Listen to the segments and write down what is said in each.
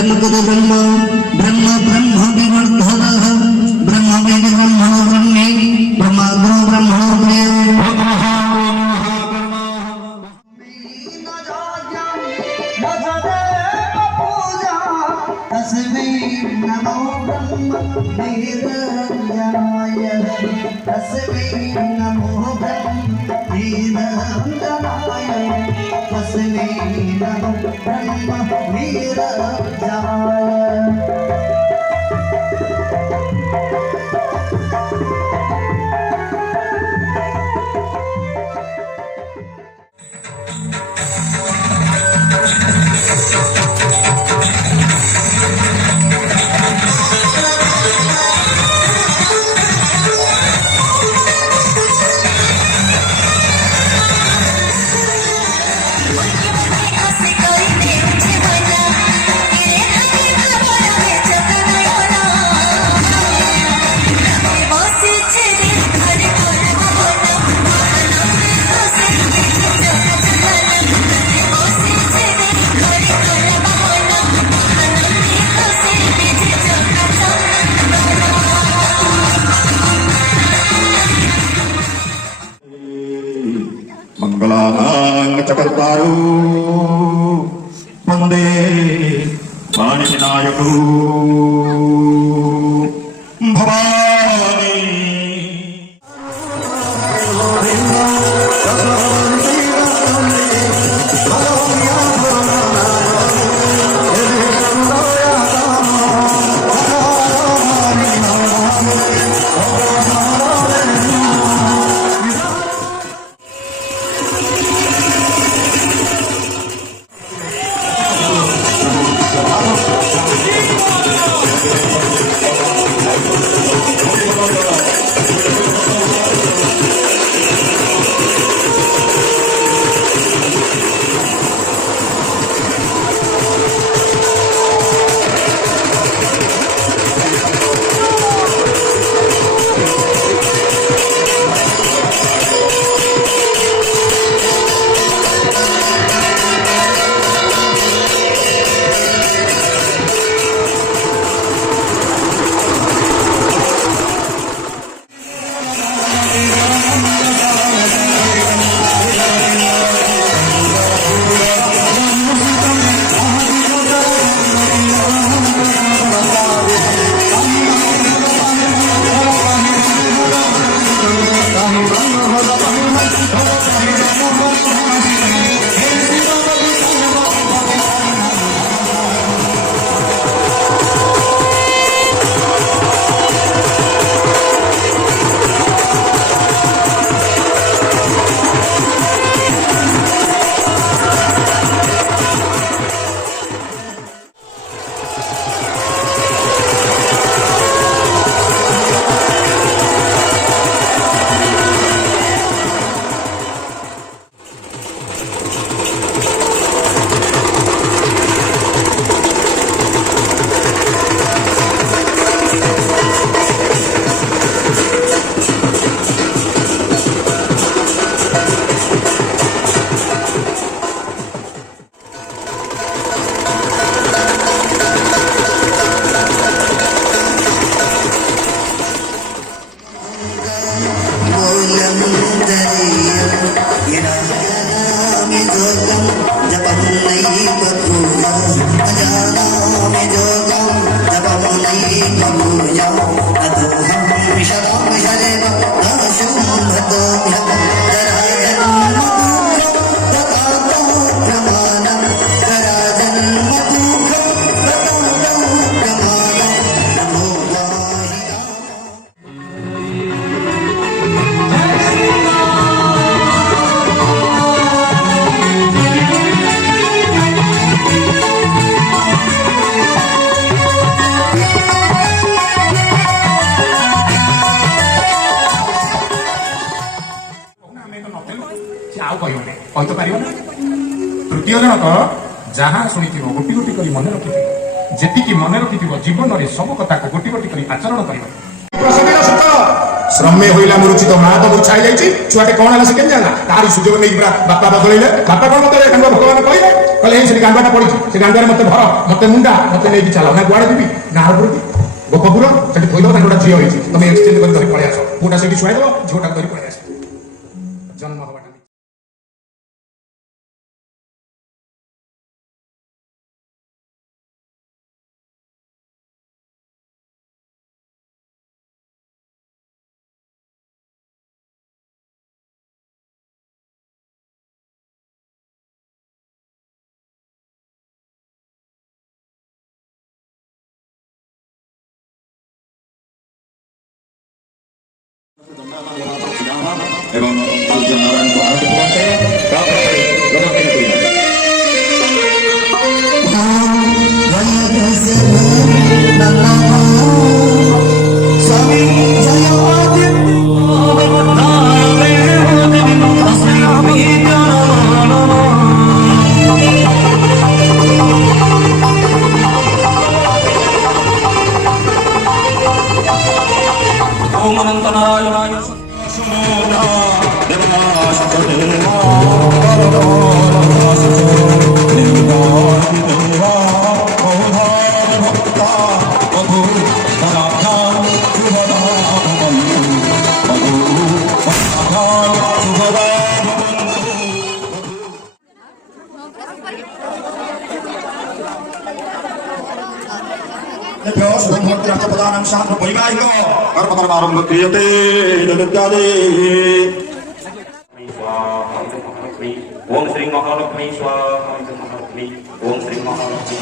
ब्रह्मगत ब्रह्म ब्रह्म ब्रह्म विवर्धनः ब्रह्म वेद ब्रह्मणो ब्रह्मे ब्रह्माग्नो ब्रह्मणो तस्मै नमो ब्रह्मनिरञ्जनाय तस्मै नमो ब्रह्मनिरञ्जनाय तस्मै नमो ब्रह्मनिरञ्जनाय मंगलानां चकर्तारो वंदे वाणिविनायको भवानी तृतीय जनक जहाँ शुणी गोटी गोटी कर मन रखि जी मन रखि जीवन में सब कथा गोटी गोटी कर आचरण कर। ଶ୍ରମେ ହଇଲା ମୁରୁଚିତ ମା ତ ମୁଛା ହେଇଯାଇଛି ଛୁଆଟେ କଣ ହେଲା ସେ କେମିତି ଜାଣିଲା ତାରି ସୁଯୋଗ ନେଇକି ପୁରା ବାପା ବଦଳେଇଲେ ବାପା କଣ ବଦଳେଇଲେ ତାଙ୍କ ଭଗବାନ କହିଲେ କହିଲେ ସେଠି ଗାଣ୍ଡୁଆଟା ପଡିଛି ସେ ଗାଣ୍ଡୁଆରେ ମତେ ଭର ମତେ ମୁଣ୍ଡା ମତେ ନେଇକି ଚାଲ ନା କୁଆଡେ ଯିବି ଗାଁର ପୁରକି ଗୋପପୁର ସେଠି ଥୋଇଦବ ତାଙ୍କ ଗୋଟେ ଝିଅ ହେଇଛି ତମେ ଏକ୍ସଚେଞ୍ଜ କରି ଧରି ପଳେଇ ଆସ ପୁଅଟା ସେଠି ଶୁଆଇଦବ ଝିଅଟା ଧରି ପଳେଇ ଆସ ଜନ୍ମ ହବାଟା এবং সূর্য নারায়ণকে আরতি করতে তারপরে গণকে তুলে স্বামী জয় ओम अनंत नारायणाय प्रदानं शास्त्र वैवाहिक कर्मकर्मारंभ क्रियते ललित्यादि ओम श्री महालक्ष्मी स्वाहा ओम श्री महालक्ष्मी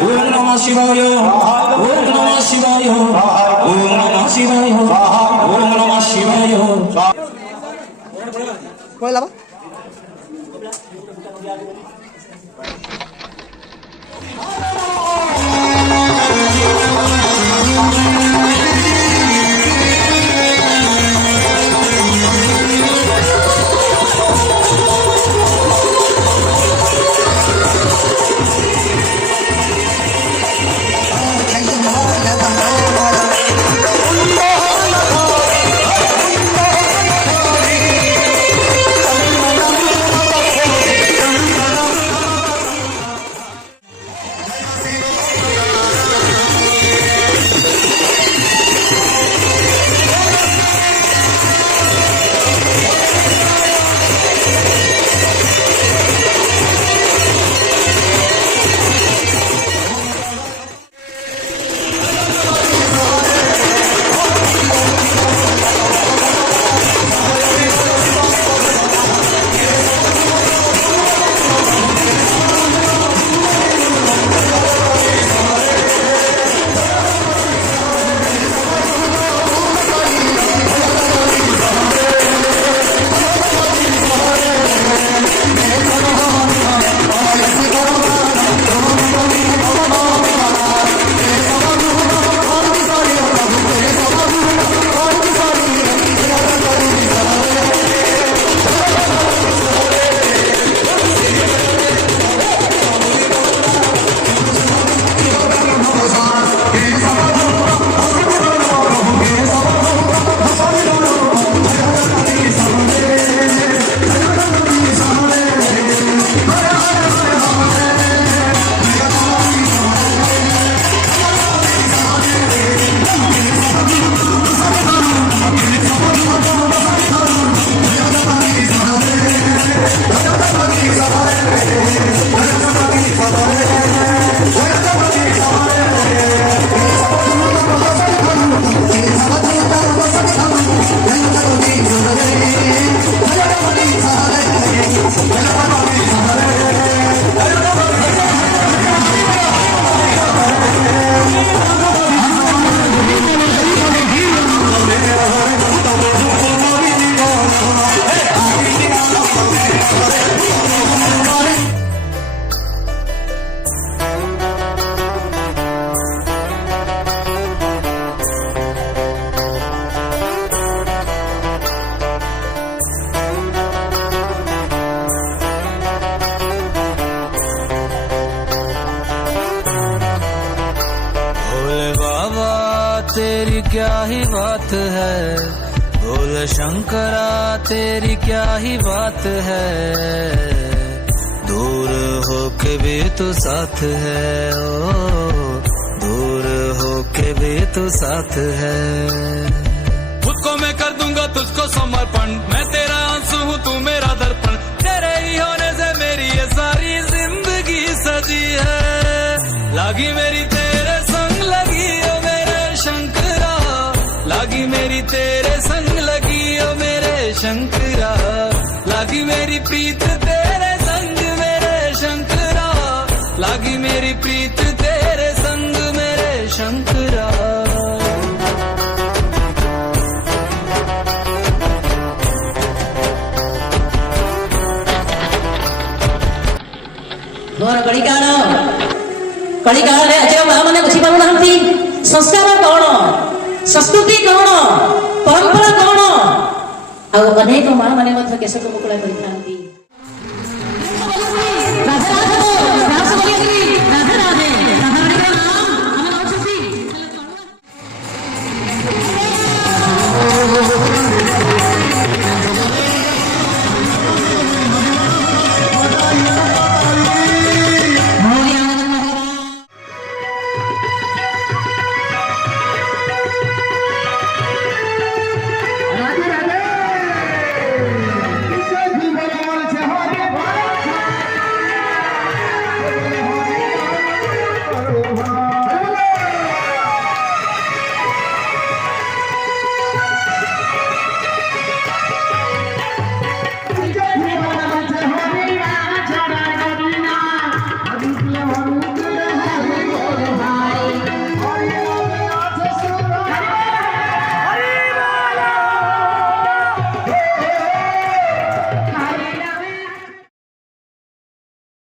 ओम नमः शिवाय ओम नमः शिवाय ओम नमः शिवाय ओम नमः शिवाय কইলা क्या ही बात है, बोल शंकरा तेरी क्या ही बात है, दूर होके भी तू साथ है, ओ दूर होके भी तू साथ है। खुद को मैं कर दूंगा तुझको समर्पण, मैं तेरा आंसू हूँ तू मेरा दर्पण, तेरे ही होने से मेरी ये सारी जिंदगी सजी है। लागी मेरी तेरे संग लगी ओ मेरे शंकरा, लागी मेरी तेरे संग लगी ओ मेरे शंकरा, लागी मेरी प्रीत तेरे संग मेरे शंकरा, लागी मेरी प्रीत तेरे संग मेरे शंकरा। ମୋର କଳିକାଳରେ ଆଜିର ମା ମାନେ ବୁଝିପାରୁନାହାନ୍ତି ସଂସ୍କାର କଣ, ସଂସ୍କୃତି କଣ, ପରମ୍ପରା କଣ। ଆଉ ଅନେକ ମା ମାନେ ମଧ୍ୟ କେଶକୁ ମୁକୁଳା କରିଥାନ୍ତି।